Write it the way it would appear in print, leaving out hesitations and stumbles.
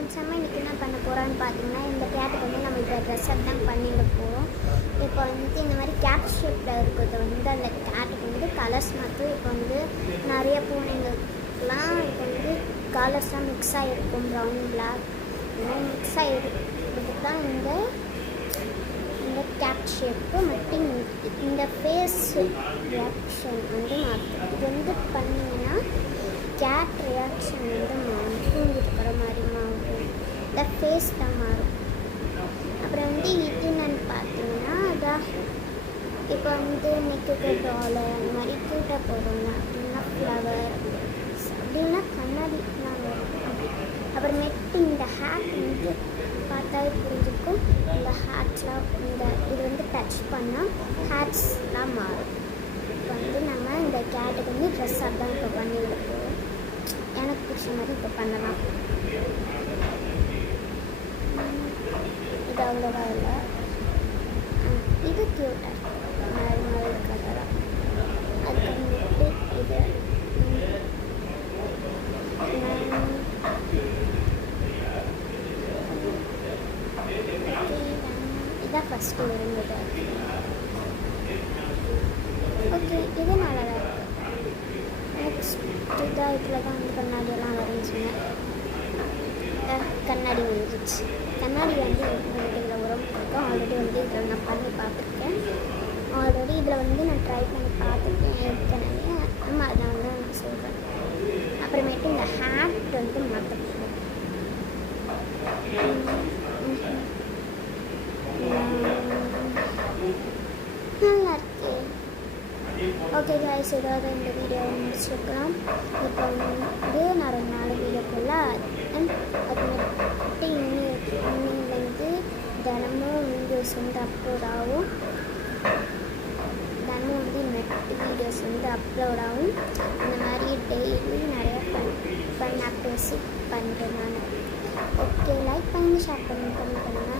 Friends, நம்ம இன்றைக்கி என்ன பண்ண போகிறோன்னு பார்த்தீங்கன்னா, இந்த கேட்டுக்கு வந்து நம்ம இப்போ ட்ரெஸ்ஸப் தான் பண்ணிட போகிறோம். இப்போ வந்துட்டு இந்த மாதிரி கேட் ஷேப்பில் இருக்கிறது வந்து அந்த கேட்டுக்கு வந்து கலர்ஸ் மாற்றும். இப்போ வந்து நிறைய பூனைங்களுக்கெலாம் இப்போ வந்து கலர்ஸ்லாம் மிக்ஸ் ஆகிருக்கும். ப்ரௌன், பிளாக் மிக்ஸ் ஆகிருக்கிறது தான் இந்த கேட் ஷேப்பு. மட்டும் இந்த ஃபேஸ் ரியாக்ஷன் வந்து மாற்றும். இது வந்து பண்ணிங்கன்னா கேட் ரியாக்ஷன் வந்து மாறும். தூங்கிட்டு மாதிரி மாறும். இந்த ஃபேஸ் தான் மாறும். அப்புறம் வந்து இது என்னன்னு பார்த்தீங்கன்னா, அதான் இப்போ வந்து நெக்கு டாலு அந்த மாதிரி க்யூட்டாக போடுறோம்னா அப்படின்னா ஃப்ளவர் அப்படின்னா கண்ணாடிலாம் வரும். அப்புறமேட்டு இந்த ஹேட் வந்து பார்த்தாவே புரிஞ்சுக்கும். இந்த ஹேட்ஸ்லாம் இது வந்து டச் பண்ணால் ஹேட்ஸ்லாம் மாறும். இப்போ வந்து நம்ம இந்த கேட்டுக்கு வந்து ட்ரெஸ்ஸாக தான் இப்போ பண்ணிவிட போகிறோம். எனக்கு பிடிச்ச மாதிரி இப்போ பண்ணலாம். இது அவ்வளோவா இல்லை, இது க்யூட்டாக நார்மல் கலராக. அதுக்கு இது இதான் ஃபஸ்ட்டு இருந்தது. ஓகே, இது நல்லா தான் இருக்குது. நெக்ஸ்ட் இதாக இதில் தான் வந்து கண்ணாடியெல்லாம் வரும்னு சொன்னேன். கண்ணாடி வந்துச்சு. கண்ணாடி வந்து இதில் உரம் இருக்கும். ஆல்ரெடி வந்து இதில் நான் பண்ணி பார்த்துருக்கேன். ஆல்ரெடி இதில் வந்து நான் ட்ரை பண்ணி பார்த்துருக்கேன் ஏற்கனவே. ஆமாம், அதான் வந்து நான் சொல்கிறேன். அப்புறமேட்டு இந்த ஹேட் வந்து மாற்றணும். நல்லா இருக்கு. ஓகே கைஸ், இதோட இந்த வீடியோவை முடிச்சுக்கலாம். இப்போ வந்து நான் 2 நாள் வீடியோக்குள்ள அதுமேட்டு இன்னிலேருந்து தினமும் வீடியோஸ் வந்து அப்லோட் ஆகும். தினமும் வந்து வீடியோஸ் வந்து அப்லோட் ஆகும். இந்த மாதிரி டெய்லி நிறைய ஃபன் ஆக்டிவிட்டி பண்ணுறேன் நான். ஓகே, லைக் பண்ணுங்கள், ஷேர் பண்ணுங்கள், கமெண்ட் பண்ணுங்கள்.